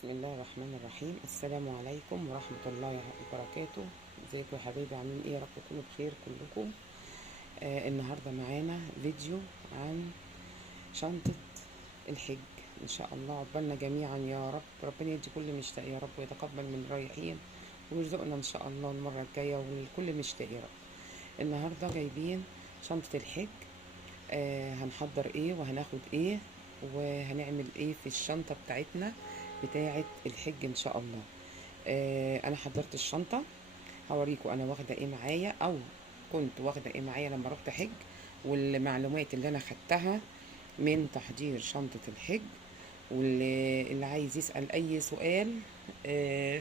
بسم الله الرحمن الرحيم. السلام عليكم ورحمة الله وبركاته. ازيكم يا حبايبي؟ عاملين ايه؟ يا رب تكونوا بخير كلكم. النهاردة معانا فيديو عن شنطة الحج. ان شاء الله عقبالنا جميعا يا رب. ربنا يدي كل مشتاق يا رب، ويتقبل من الرايحين، ويرزقنا ان شاء الله المرة الجاية والكل مشتاق يا رب. النهاردة جايبين شنطة الحج. هنحضر ايه وهناخد ايه وهنعمل ايه في الشنطة بتاعتنا بتاعة الحج ان شاء الله. انا حضرت الشنطة، هوريكم انا واخدة ايه معايا او كنت واخدة ايه معايا لما رحت حج، والمعلومات اللي انا خدتها من تحضير شنطة الحج. واللي عايز يسأل اي سؤال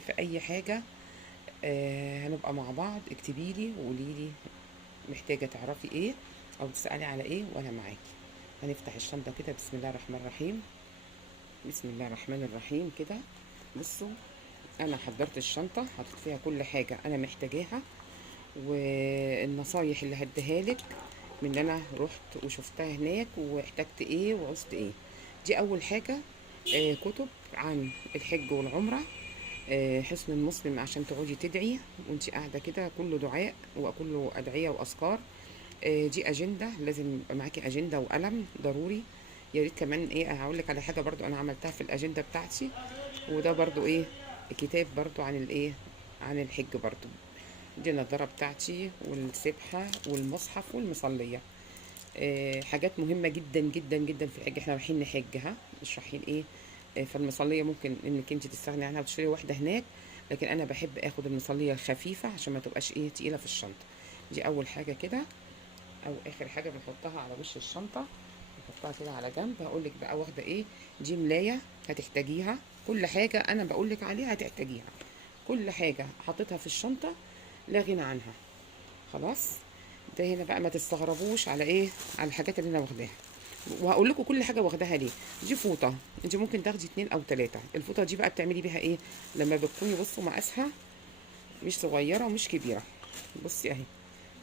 في اي حاجة، هنبقى مع بعض. اكتبيلي وقوليلي محتاجة تعرفي ايه او تسألي على ايه وانا معاكي. هنفتح الشنطة كده. بسم الله الرحمن الرحيم. بسم الله الرحمن الرحيم كده. بصوا، انا حضرت الشنطة، حطيت فيها كل حاجة انا محتاجاها، والنصايح اللي هديها لك من اللي انا رحت وشفتها هناك واحتجت ايه وعوزت ايه. دي اول حاجة. كتب عن الحج والعمرة. حسن المسلم عشان تقعدي تدعي وانت قاعدة كده، كله دعاء وكله ادعية واذكار. دي اجنده، لازم يبقى معاكي اجنده وقلم ضروري. يا ريت كمان ايه، هقول لك على حاجه برضو انا عملتها في الاجنده بتاعتي، وده برضو ايه، كتاب برضو عن الايه، عن الحج برضو. دي النضاره بتاعتي والسبحه والمصحف والمصليه. حاجات مهمه جدا جدا جدا في الحج. احنا رايحين نحج، ها، مش رايحين ايه. فالمصليه ممكن انك انت تستغني عنها وتشتري واحده هناك، لكن انا بحب اخد المصليه الخفيفه عشان ما تبقاش ايه تقيله في الشنطه. دي اول حاجه كده، او اخر حاجه بنحطها على وش الشنطه. نحطها كده على جنب. هقول لك بقى واخده ايه. دي ملايه هتحتاجيها. كل حاجه انا بقول لك عليها هتحتاجيها. كل حاجه حطيتها في الشنطه لا غنى عنها. خلاص. ده هنا بقى ما تستغربوش على ايه، على الحاجات اللي انا واخداها. وهقول لكم كل حاجه واخداها ليه. دي فوطه، انت ممكن تاخدي 2 أو 3. الفوطه دي بقى بتعملي بيها ايه لما بتكوني، بصوا مقاسها مش صغيره ومش كبيره. بصي اهي،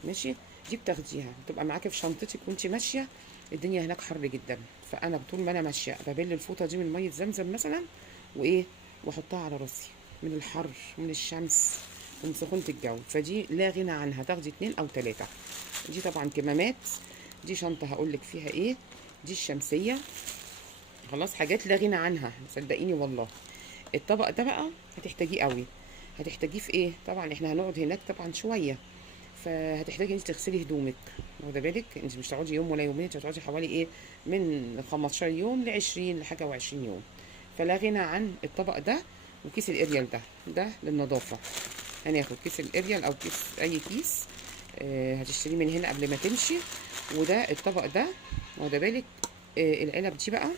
ماشي. دي بتاخديها بتبقى معاكي في شنطتك وانت ماشيه. الدنيا هناك حر جدا، فانا طول ما انا ماشيه ببل الفوطه دي من ميه زمزم مثلا، وايه، واحطها على راسي من الحر، من الشمس، من سخونه الجو. فدي لا غنى عنها، تاخدي 2 أو 3. دي طبعا كمامات. دي شنطه هقول لك فيها ايه. دي الشمسيه. خلاص، حاجات لا غنى عنها صدقيني والله. الطبق ده بقى هتحتاجيه قوي. هتحتاجيه في ايه؟ طبعا احنا هنقعد هناك طبعا شويه، فهتحتاجي انت تغسلي هدومك. واخده بالك، انت مش هتقعدي يوم ولا يومين، انت هتقعدي حوالي ايه، من 15 يوم ل 20 لحاجه و20 يوم. فلا غنى عن الطبق ده. وكيس الاريال ده للنظافه. هناخد كيس الاريال او كيس، اي كيس هتشتريه من هنا قبل ما تمشي. وده الطبق ده. واخده بالك. العلب دي بقى،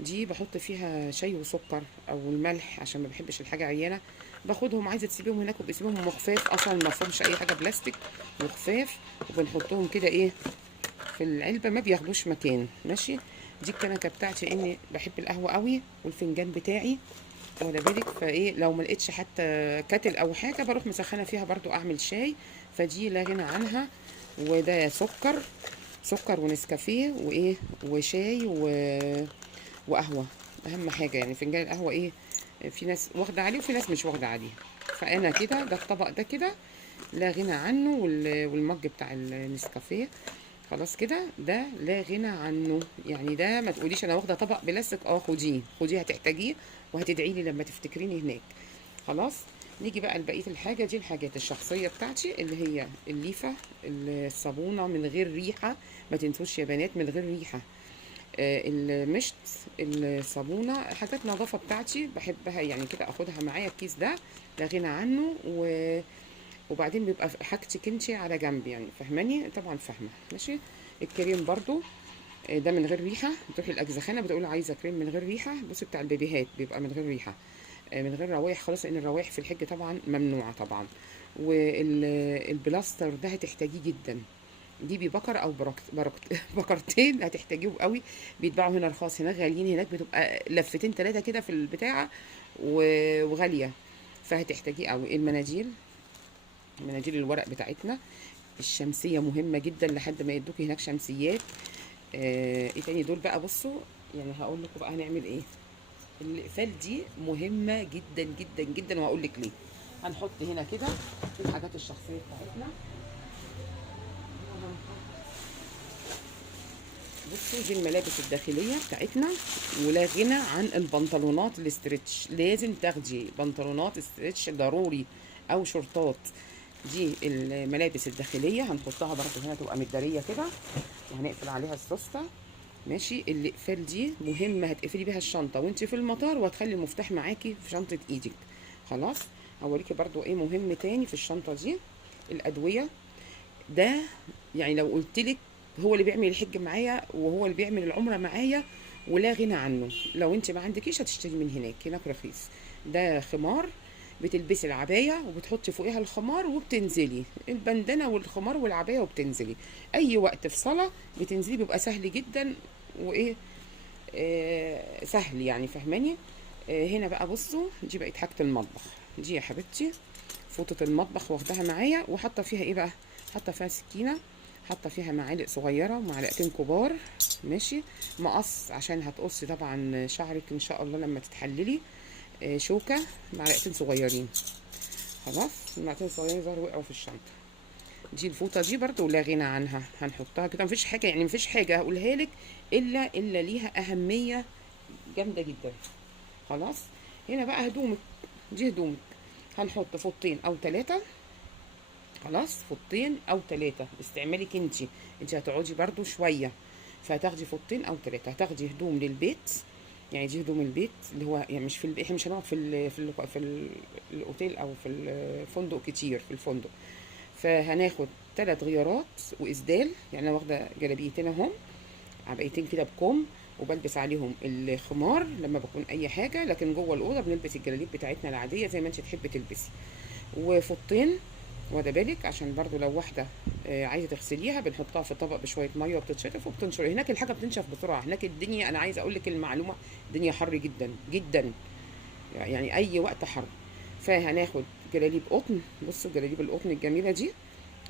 دي بحط فيها شاي وسكر او الملح عشان ما بحبش الحاجه عيانه. باخدهم، عايزه تسيبيهم هناك وبسيبهم مخفاف، اصلا ما فيهمش اي حاجه بلاستيك، مخفاف. وبنحطهم كده ايه في العلبه، ما بياخدوش مكان، ماشي. دي الكنكه بتاعتي، اني بحب القهوه قوي، والفنجان بتاعي. واخده بالك. فايه لو ما لقيتش حتى كاتل او حاجه، بروح مسخنه فيها برضو اعمل شاي. فدي لا غنى عنها. وده سكر، سكر ونسكافيه وايه وشاي وقهوه. اهم حاجه يعني فنجان القهوه ايه، في ناس واخده عليه وفي ناس مش واخده عليه. فانا كده، ده الطبق ده كده لا غنى عنه. والمج بتاع النسكافيه. خلاص كده، ده لا غنى عنه. يعني ده ما تقوليش انا واخده طبق بلاستيك. خديه خديه، هتحتاجيه وهتدعي لي لما تفتكريني هناك. خلاص. نيجي بقى لبقيه الحاجه. دي الحاجات الشخصيه بتاعتي، اللي هي الليفه، الصابونه من غير ريحه. ما تنسوش يا بنات، من غير ريحه. المشط، الصابونه، حاجات نظافه بتاعتي بحبها يعني كده، اخدها معايا الكيس ده لا غنى عنه. وبعدين بيبقى حاجتك انتي على جنب، يعني فاهماني طبعا، فاهمه، ماشي. الكريم برضو ده من غير ريحه. بتروحي الاجزخانه بتقول عايزه كريم من غير ريحه، بصي بتاع البيبيهات بيبقى من غير ريحه، من غير روايح خالص، لان الروايح في الحج طبعا ممنوعه طبعا. والبلاستر ده هتحتاجيه جدا. جيبي بقر او بقرتين هتحتاجيهم قوي. بيتباعوا هنا رخاص، هناك غاليين. هناك بتبقى لفتين 3 كده في البتاعه وغاليه. فهتحتاجيه قوي. المناديل، مناديل الورق بتاعتنا. الشمسيه مهمه جدا لحد ما يدوكي هناك شمسيات. ايه تاني دول بقى؟ بصوا، يعني هقول لكم بقى هنعمل ايه. الاقفال دي مهمه جدا جدا جدا، وهقول لك ليه. هنحط هنا كده الحاجات الشخصيه بتاعتنا. بصوا دي الملابس الداخليه بتاعتنا، ولا غنى عن البنطلونات الاسترتش. لازم تاخدي بنطلونات استرتش ضروري، او شورتات. دي الملابس الداخليه هنحطها برضه هنا، تبقى متداريه كده، وهنقفل عليها السوسته. ماشي. الاقفال دي مهمه، هتقفلي بيها الشنطه وانت في المطار، وهتخلي المفتاح معاكي في شنطه ايدك. خلاص. هوريكي برضو ايه مهم تاني في الشنطه دي. الادويه ده، يعني لو قلتلك هو اللي بيعمل الحج معايا وهو اللي بيعمل العمره معايا، ولا غنى عنه. لو انت ما عندكيش هتشتري من هناك، هناك رخيص. ده خمار، بتلبسي العباية وبتحطي فوقها الخمار وبتنزلي البندانة والخمار والعباية وبتنزلي أي وقت في صلاة. بتنزلي بيبقى سهل جدا، وإيه، سهل يعني، فهماني. هنا بقى بصوا، دي بقت حاجة المطبخ. دي يا حبيبتي فوطة المطبخ، واخداها معايا وحاطة فيها ايه بقى، حاطة فيها سكينة، حاطة فيها معالق صغيرة ومعلقتين كبار. ماشي. مقص عشان هتقصي طبعا شعرك ان شاء الله لما تتحللي. شوكة، معلقتين صغيرين. خلاص. المعلقتين الصغيرين ظهروا وقعوا في الشنطة. دي الفوطة دي برضو لا غنى عنها، هنحطها كده. مفيش حاجة، يعني مفيش حاجة هقولها لك إلا ليها أهمية جامدة جدا. خلاص. هنا بقى هدومك، دي هدومك. هنحط فوطين أو ثلاثة. خلاص. فوطين أو ثلاثة باستعمالك انت هتقعدي برضو شوية، فهتاخدي فوطين أو ثلاثة. هتاخدي هدوم للبيت، يعني دي هدوم البيت اللي هو يعني مش في البيت، احنا مش هنقعد الاوتيل او في الفندق كتير في الفندق. فهناخد 3 غيارات واسدال، يعني انا واخده جلابيتين اهم، عبايتين كده بكم، وبلبس عليهم الخمار لما بكون اي حاجه، لكن جوه الاوضه بنلبس الجلاليب بتاعتنا العاديه زي ما انت تحبي تلبسي. وفوطين، واخده بالك، عشان برضو لو واحده عايزه تغسليها بنحطها في طبق بشويه ميه وبتتشطف وبتنشر. هناك الحاجه بتنشف بسرعه، هناك الدنيا، انا عايزه اقول لك المعلومه، الدنيا حر جدا جدا، يعني اي وقت حر. فهناخد جلاليب قطن، بصوا جلاليب القطن الجميله دي.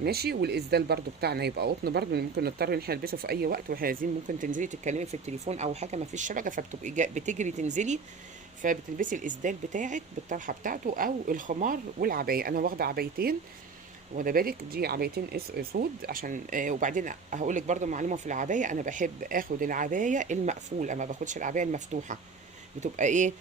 ماشي. والاسدال برضو بتاعنا يبقى قطن برضو، ممكن نضطر ان احنا نلبسه في اي وقت واحنا عايزين. ممكن تنزلي تتكلمي في التليفون او حاجه ما فيش شبكه، فبتبقي بتجري تنزلي، فبتلبسي الاسدال بتاعك بالطرحه بتاعته او الخمار والعبايه. انا واخده عبايتين، واخده بالك، دي عبايتين سود عشان وبعدين هقول لك برضو معلومه في العبايه. انا بحب اخد العبايه المقفوله، ما باخدش العبايه المفتوحه، بتبقى ايه،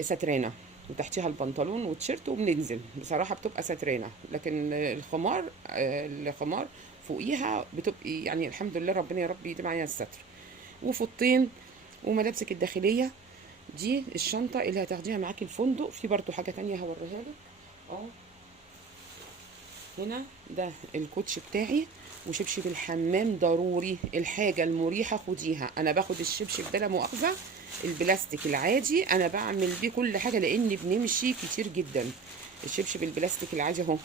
سترانه، وتحتيها البنطلون وتيشيرت وبننزل، بصراحه بتبقى سترانه. لكن الخمار فوقيها بتبقي يعني الحمد لله، ربنا يا رب يديم علينا الستر. وفوطين. وملابسك الداخليه، دي الشنطه اللي هتاخديها معاكي الفندق. في برضو حاجه تانية هوريها لك. اه هنا ده الكوتش بتاعي، وشبشب الحمام ضروري، الحاجة المريحة خديها. انا باخد الشبشب ده لا مؤاخذة البلاستيك العادي، انا بعمل بيه كل حاجة لاني بنمشي كتير جدا. الشبشب البلاستيك العادي اهو،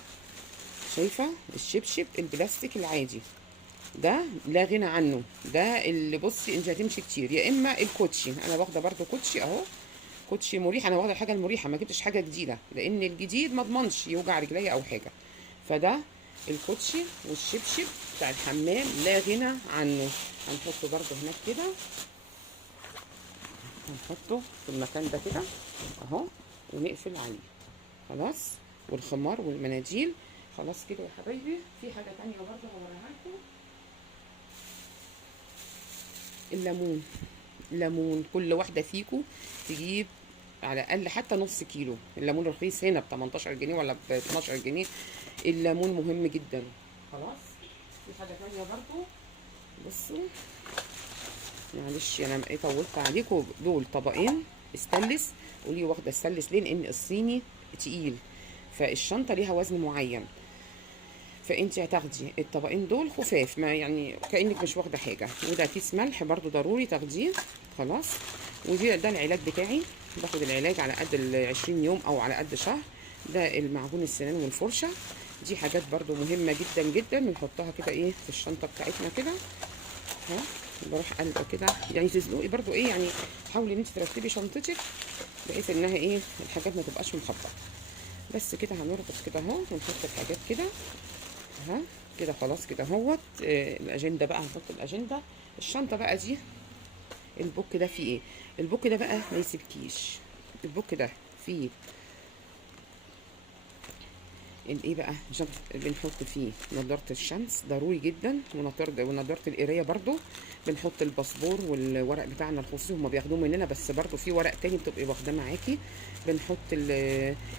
شايفة الشبشب البلاستيك العادي ده لا غنى عنه. ده اللي بصي انت هتمشي كتير. يا اما الكوتشي، انا واخده برضو كوتشي اهو، كوتشي مريح. انا واخده الحاجه المريحه، ما جبتش حاجه جديده لان الجديد ما اضمنش يوجع رجليا او حاجه. فده الكوتشي والشبشب بتاع الحمام لا غنى عنه. هنحطه برضو هناك كده، هنحطه في المكان ده كده اهو، ونقفل عليه. خلاص. والخمار والمناديل. خلاص كده يا حبايبي. في حاجه تانية برضو هوريها لكم. الليمون. الليمون كل واحده فيكم تجيب على الاقل حتى نص كيلو. الليمون رخيص هنا ب 18 جنيه ولا ب 12 جنيه. الليمون مهم جدا. خلاص. في حاجه تانية برضو، بصوا، معلش انا ايه طولت عليكم. دول طبقين استانلس. قولي واخده استانلس ليه؟ لان الصيني تقيل، فالشنطه ليها وزن معين، فانت هتاخدي الطبقين دول خفاف، ما يعني كانك مش واخده حاجه. وده كيس ملح برضو ضروري تاخديه. خلاص. ده العلاج بتاعي، باخد العلاج على قد ال20 يوم او على قد شهر. ده المعجون السنان والفرشه. دي حاجات برضو مهمه جدا جدا، بنحطها كده ايه في الشنطه بتاعتنا كده. ها، بروح قلبه كده، يعني تزنقي برضو ايه، يعني حاولي ان انت ترتبي شنطتك بحيث انها ايه الحاجات ما تبقاش مخبطه. بس كده هنربط كده اهو، ونحط الحاجات كده اها كده. خلاص كده اهوت. الاجنده بقى هنحط الشنطه بقى دي. البوك ده فيه ايه؟ البوك ده بقى ما يسيبكيش، البوك ده فيه الايه بقى، بنحط فيه نضاره الشمس ضروري جدا، ونضاره القرايه برضو. بنحط الباسبور والورق بتاعنا الخصوصي، هما بياخدوه مننا، بس برضو في ورق تاني بتبقي واخداه معاكي. بنحط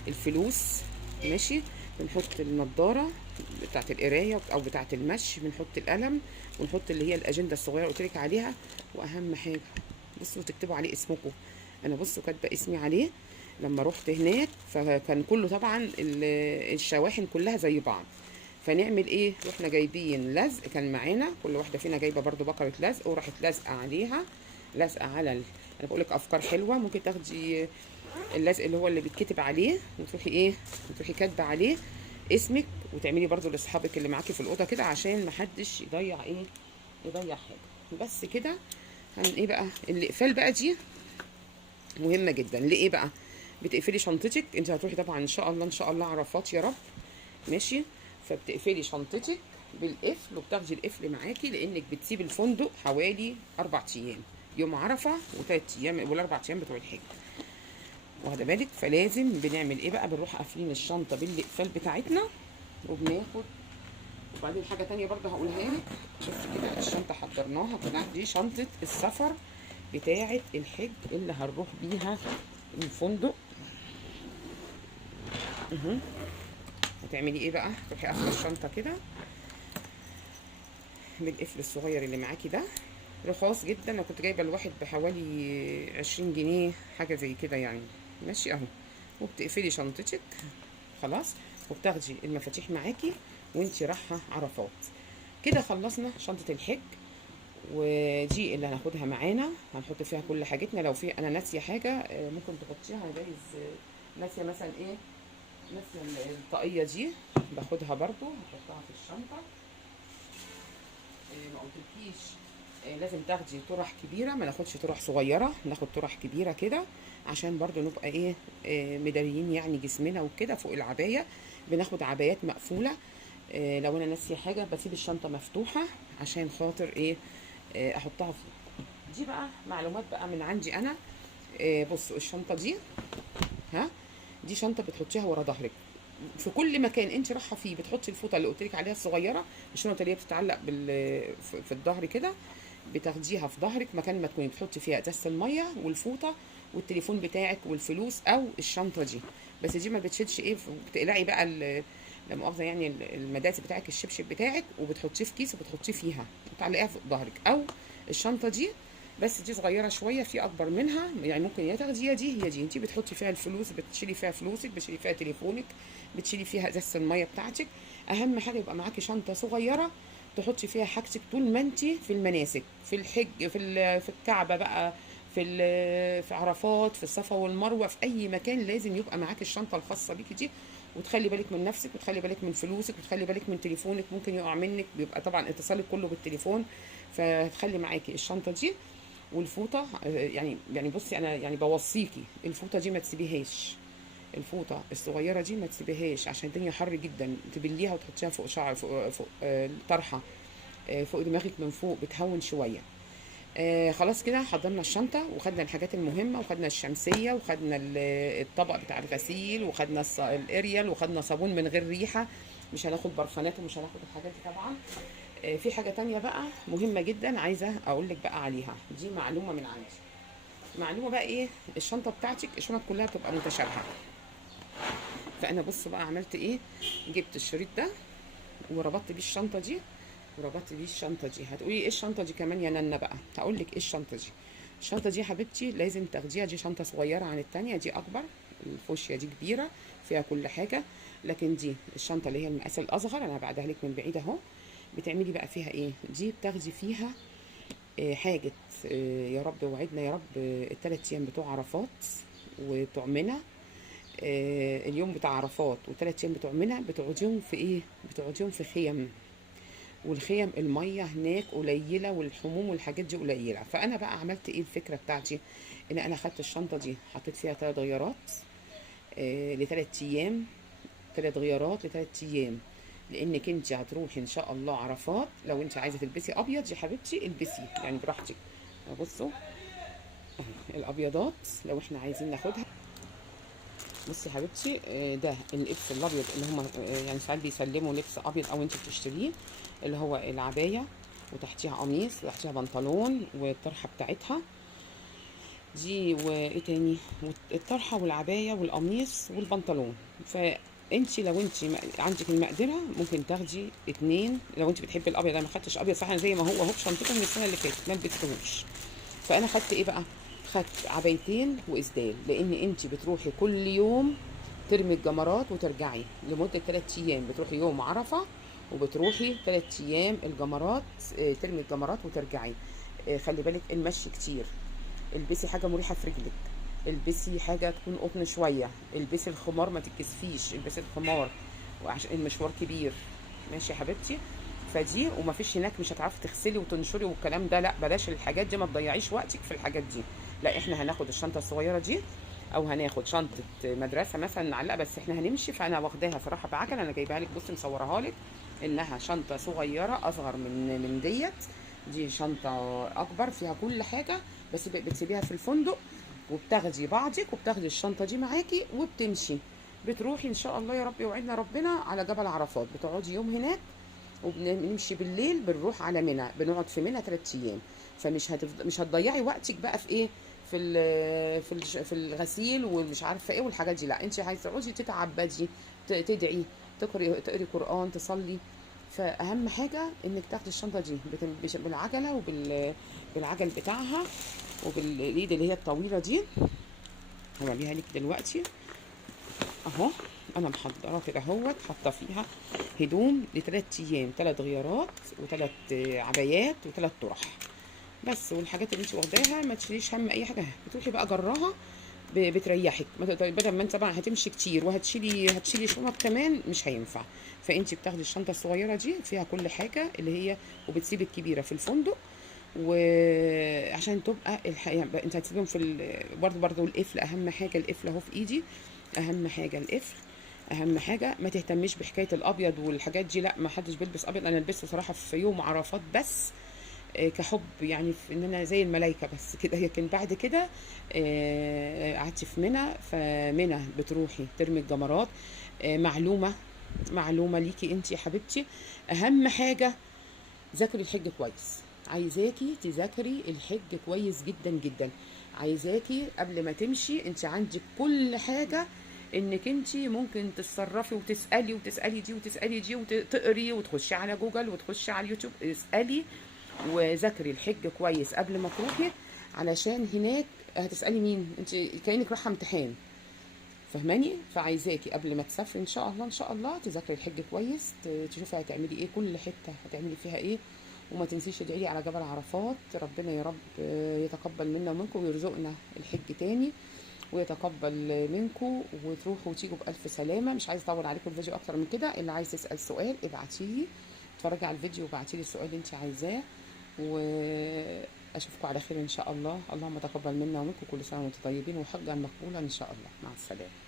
الفلوس، ماشي. بنحط النضاره بتاعت القرايه او بتاعت المشي، بنحط القلم، ونحط اللي هي الاجنده الصغيره اللي قلت لك عليها. واهم حاجه بصوا تكتبوا عليه اسمكم. انا بصوا كاتبه اسمي عليه لما روحت هناك، فكان كله طبعا الشواحن كلها زي بعض. فنعمل ايه، رحنا جايبين لزق كان معانا، كل واحده فينا جايبه برضو بكره لزق، وراحت لازقه عليها، لازقه على انا بقول لك افكار حلوه. ممكن تاخدي اللزق اللي هو اللي بيتكتب عليه، وتروحي ايه، وتروحي كاتبه عليه اسمك، وتعملي برضو لاصحابك اللي معاكي في الاوضه كده، عشان محدش يضيع ايه، يضيع حاجه. بس كده. ايه بقى الاقفال بقى دي مهمه جدا. ليه بقى؟ بتقفلي شنطتك، انت هتروحي طبعا ان شاء الله، ان شاء الله عرفات يا رب، ماشي. فبتقفلي شنطتك بالقفل، وبتاخدي القفل معاكي، لانك بتسيب الفندق حوالي 4 ايام، يوم عرفه و3 ايام والاربع ايام بتوع الحج، واخده بالك. فلازم بنعمل ايه بقى، بنروح قافلين الشنطه بالاقفال بتاعتنا، وبناخد. وبعدين حاجه تانية برضه هقولها لك، شفتي كده الشنطه حضرناها كده، دي شنطه السفر بتاعه الحج اللي هنروح بيها الفندق. هتعملي ايه بقى، تروحي قافله الشنطه كده بالقفل الصغير اللي معاكي ده، رخاص جدا. انا كنت جايبه الواحد بحوالي 20 جنيه، حاجه زي كده يعني، ماشي اهو. وبتقفلي شنطتك خلاص، وبتاخدي المفاتيح معاكي وانتي رايحه عرفات. كده خلصنا شنطه الحج، ودي اللي هناخدها معانا، هنحط فيها كل حاجتنا. لو في انا ناسيه حاجه ممكن تحطيها، جايز ناسيه مثلا ايه، ناسيه الطاقيه دي، باخدها برضو هحطها في الشنطه. ما قلتلكيش لازم تاخدي طرح كبيره، ما ناخدش طرح صغيره، ناخد طرح كبيره كده، عشان برضو نبقى ايه مداريين يعني جسمنا وكده. فوق العبايه بناخد عبايات مقفوله. لو انا ناسيه حاجه بسيب الشنطه مفتوحه عشان خاطر ايه احطها فيها. دي بقى معلومات بقى من عندي انا. بصوا الشنطه دي، ها، دي شنطه بتحطيها ورا ظهرك في كل مكان انت رايحه فيه. بتحطي الفوطه اللي قلت لك عليها الصغيره، الشنطه اللي هي بتتعلق في الظهر كده، بتاخديها في ظهرك مكان ما تكوني بتحطي فيها ازازه الميه والفوطه والتليفون بتاعك والفلوس، او الشنطه دي. بس دي ما بتشيلش ايه، بتقلعي بقى لا مؤاخذه يعني المدارس بتاعك، الشبشب بتاعك، وبتحطيه في كيس وبتحطيه فيها وتعلقيها فوق ظهرك. او الشنطه دي، بس دي صغيره شويه، في اكبر منها يعني، ممكن يا تاخدي يا دي هي دي. انت بتحطي فيها الفلوس، بتشيلي فيها فلوسك، بتشيلي فيها تليفونك، بتشيلي فيها ازازه الميه بتاعتك. اهم حاجه يبقى معاكي شنطه صغيره تحطي فيها حاجتك طول ما انت في المناسك، في الحج، في الكعبه بقى، في عرفات، في الصفا والمروه، في اي مكان لازم يبقى معاكي الشنطه الخاصه بيكي دي. وتخلي بالك من نفسك، وتخلي بالك من فلوسك، وتخلي بالك من تليفونك، ممكن يقع منك، بيبقى طبعا اتصالك كله بالتليفون. فتخلي معاكي الشنطه دي والفوطه. يعني بصي انا يعني بوصيكي الفوطه دي ما تسيبيهاش، الفوطه الصغيره دي ما تسيبيهاش، عشان الدنيا حر جدا، تبليها وتحطيها فوق شعر، فوق الطرحه، فوق دماغك من فوق، بتهون شويه. خلاص كده حضرنا الشنطه، وخدنا الحاجات المهمه، وخدنا الشمسيه، وخدنا الطبق بتاع الغسيل، وخدنا الاريال، وخدنا صابون من غير ريحه، مش هناخد برفانات ومش هناخد الحاجات دي طبعا. في حاجه تانية بقى مهمه جدا عايزه اقول لك بقى عليها، دي معلومه من عندي. معلومه بقى ايه، الشنطه بتاعتك الشنط كلها بتبقى متشابهه. فانا بص بقى عملت ايه، جبت الشريط ده وربطت بيه الشنطه دي، وربطت بيه الشنطه دي. هتقولي ايه الشنطه دي كمان يا نانا بقى، هقول لك ايه الشنطه دي. الشنطه دي يا حبيبتي لازم تاخديها، دي شنطه صغيره عن التانية، دي اكبر، الفوشيا دي كبيره فيها كل حاجه، لكن دي الشنطه اللي هي المقاس الاصغر، انا بعدها لك من بعيد اهو. بتعملي بقى فيها ايه، دي بتاخدي فيها حاجه يا رب وعدنا يا رب، ال3 ايام بتوع عرفات وبتوع منى. اليوم بتاع عرفات و3 ايام بتوع منى بتقعديهم في ايه، بتقعديهم في خيم، والخيم الميه هناك قليله، والحموم والحاجات دي قليله. فانا بقى عملت ايه الفكره بتاعتي، ان انا خدت الشنطه دي حطيت فيها 3 غيارات ل3 ايام، 3 غيارات ل3 ايام، لانك انت هتروحي ان شاء الله عرفات. لو انت عايزه تلبسي ابيض يا حبيبتي البسي يعني براحتك. بصوا الابيضات لو احنا عايزين ناخدها، بصي يا حبيبتي، ده اللبس الابيض اللي هم يعني ساعات بيسلموا لبس ابيض او انت بتشتريه، اللي هو العبايه وتحتيها قميص وتحتيها بنطلون والطرحه بتاعتها دي، وايه تاني، الطرحه والعبايه والقميص والبنطلون. فانت لو انت عندك المقدره ممكن تاخدي اتنين. لو انت بتحبي الابيض، انا ما خدتش ابيض صح، أنا زي ما هو اهو بشنطته من السنه اللي فاتت ما لبستهوش. فانا خدت ايه بقى، خدت عبايتين واسدال، لان انت بتروحي كل يوم ترمي الجمرات وترجعي لمده 3 ايام. بتروحي يوم عرفه وبتروحي 3 ايام الجمرات، ترمي الجمرات وترجعي. خلي بالك المشي كتير. البسي حاجه مريحه في رجلك، البسي حاجه تكون قطن شويه، البسي الخمار ما تتكسفيش، البسي الخمار وعشان المشوار كبير. ماشي يا حبيبتي. فدي ومفيش هناك مش هتعرفي تغسلي وتنشري والكلام ده، لا بلاش الحاجات دي، ما تضيعيش وقتك في الحاجات دي. لا احنا هناخد الشنطه الصغيره دي، او هناخد شنطه مدرسه مثلا نعلقها، بس احنا هنمشي. فانا واخداها صراحه بعجله، انا جايبها لك بصي مصورها لك انها شنطه صغيره اصغر من ديت. دي شنطه اكبر فيها كل حاجه، بس بتسيبيها في الفندق وبتاخدي بعضك وبتاخدي الشنطه دي معاكي وبتمشي. بتروحي ان شاء الله يا رب يوعدنا ربنا على جبل عرفات، بتقعدي يوم هناك وبنمشي بالليل بنروح على منى، بنقعد في منى 3 ايام. فمش مش هتضيعي وقتك بقى في ايه، في الغسيل والمش عارفه ايه والحاجات دي. لا انت عايزه تقعدي تتعبدي، تدعي، تقري قران، تصلي. فاهم حاجه انك تاخدي الشنطه دي بالعجله بالعجل بتاعها وبالايد اللي هي الطويله دي. هوريها لك دلوقتي اهو. انا محضره كده اهوت، حاطه فيها هدوم ل3 ايام، 3 غيارات وثلاث عبايات وثلاث طرح بس. والحاجات اللي انت واخداها ما تشيليش هم اي حاجه، بتروحي بقى جراها بتريحك. بدل ما انت طبعا هتمشي كتير وهتشيلي شنط كمان مش هينفع. فانت بتاخدي الشنطه الصغيره دي فيها كل حاجه اللي هي، وبتسيبي الكبيره في الفندق. وعشان تبقى الحقيقة انت هتسيبهم في برضه القفل اهم حاجه. القفل اهو في ايدي، اهم حاجه القفل. اهم حاجه ما تهتميش بحكايه الابيض والحاجات دي، لا ما حدش بيلبس ابيض. انا لبسته صراحه في يوم عرفات بس، كحب يعني في ان انا زي الملايكه بس كده. لكن بعد كده قعدت في منى. فمنى بتروحي ترمي الجمرات. معلومه ليكي انت يا حبيبتي، اهم حاجه ذاكري الحج كويس. عايزاكي تذاكري الحج كويس جدا جدا. عايزاكي قبل ما تمشي انت عندك كل حاجه، انك انت ممكن تتصرفي وتسالي دي وتسالي دي وتقري وتخشي على جوجل وتخشي على اليوتيوب. اسالي وذاكري الحج كويس قبل ما تروحي، علشان هناك هتسالي مين؟ انت كانك رايحه امتحان، فهماني؟ فعايزاكي قبل ما تسافري ان شاء الله ان شاء الله تذاكري الحج كويس، تشوفي هتعملي ايه، كل حته هتعملي فيها ايه. وما تنسيش تدعي على جبل عرفات. ربنا يا رب يتقبل منا ومنكم ويرزقنا الحج تاني ويتقبل منكم وتروحوا وتيجوا بألف سلامة. مش عايز اطول عليكم الفيديو اكتر من كده. اللي عايز تسأل سؤال ابعتيلي، اتفرجي على الفيديو وابعتيلي السؤال اللي انت عايزاه. واشوفكم على خير ان شاء الله. اللهم تقبل منا ومنكم، كل سنة وانتم طيبين وحجا مقبولا ان شاء الله. مع السلامة.